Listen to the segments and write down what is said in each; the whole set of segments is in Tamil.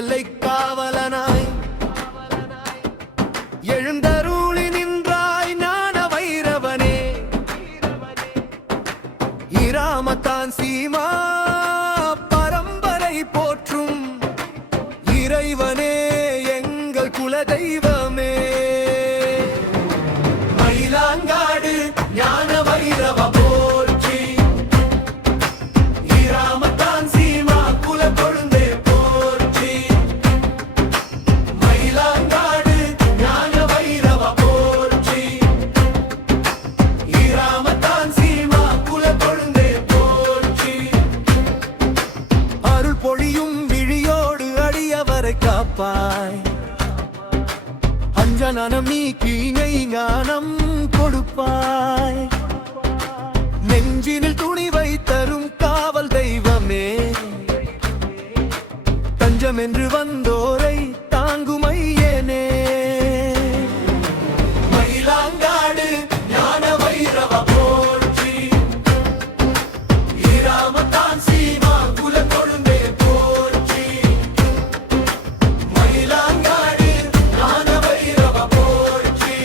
எல்லை காவலனாய் எழுந்தருளி நின்றாய் ஞான வைரவனே. இராமத்தான் சீமா பரம்பரை போற்றும் இறைவனே, எங்கள் குலதெய்வமே. மயிலாங்காடு ஞான வைரவ போற்றி, இராமத்தான் சீமா குல கொழுந்தே போற்றி. மயிலாங்காடு ஞான வைரவ போற்றி, இராமத்தான் சீமா குல கொழுந்தே போற்றி. அருள் பொழியும் விழியோடு அடியவரை காப்பாய், அஞ்சனம் நீக்கி ஞானம் கொடுப்பாய். நெஞ்சினில் துணிவை தரும் காவல் தெய்வமே, தஞ்சம் என்று வந்தோரை தாங்கும் ஐயனே. மயிலாங்காடு ஞான வைரவ போற்றி, இராமத்தான் சீமா குல கொழுந்தே போற்றி. மயிலாங்காடு ஞான வைரவ போற்றி,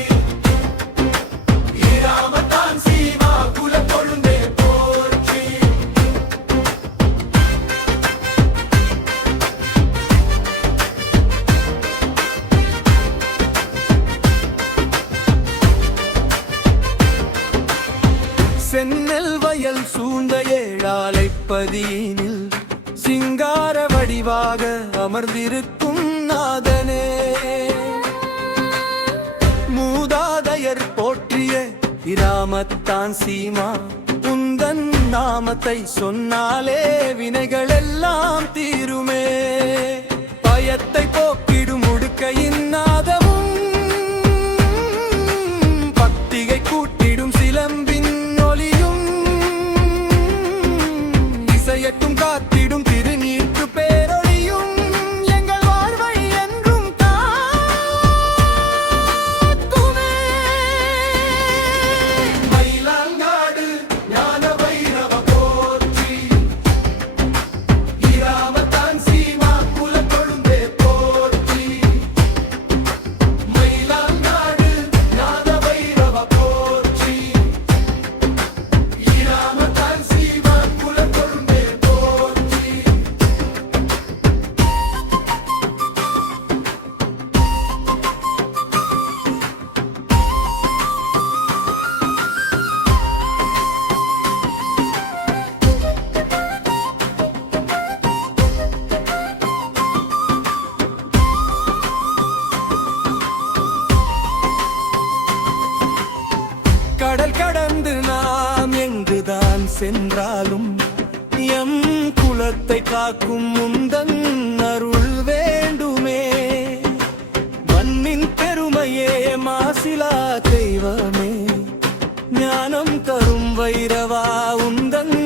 இராமத்தான் சீமா குல கொழுந்தே போற்றி. சென்னல் வயல் சூழ்ந்த ஏழாலைப்பதியினில் சிங்கார வடிவாக அமர்ந்திருக்கும் நாதனே. மூதாதையர் போற்றிய இராமத்தான் சீமா, உந்தன் நாமத்தை சொன்னாலே வினைகள் எல்லாம் தீருமே. பயத்தை போக்கிடும் உடுக்கையின் நாதமும், பக்திகை கூட்டிடும் சிலம்பின் ஒலியும், இசையட்டும் காத்திடும் திருநீற்று பேரொழியும், எங்கள் வாழ்வை என்றும் காக்குமே. மயிலாங்காடு ஞான வைரவ போற்றி, இராமத்தான் சீமா குல கொழுந்தே போற்றி. மயிலாங்காடு ஞான வைரவ போற்றி, இராமத்தான் சீமா குல கொழுந்தே போற்றி. கடல் கடந்து நாம் எங்குதான் சென்றாலும் எம் குலத்தை காக்கும் முந்தன் அருள் வேண்டுமே. மண்ணின் பெருமையே மாசிலா தெய்வமே, ஞானம் தரும் வைரவா உந்தன்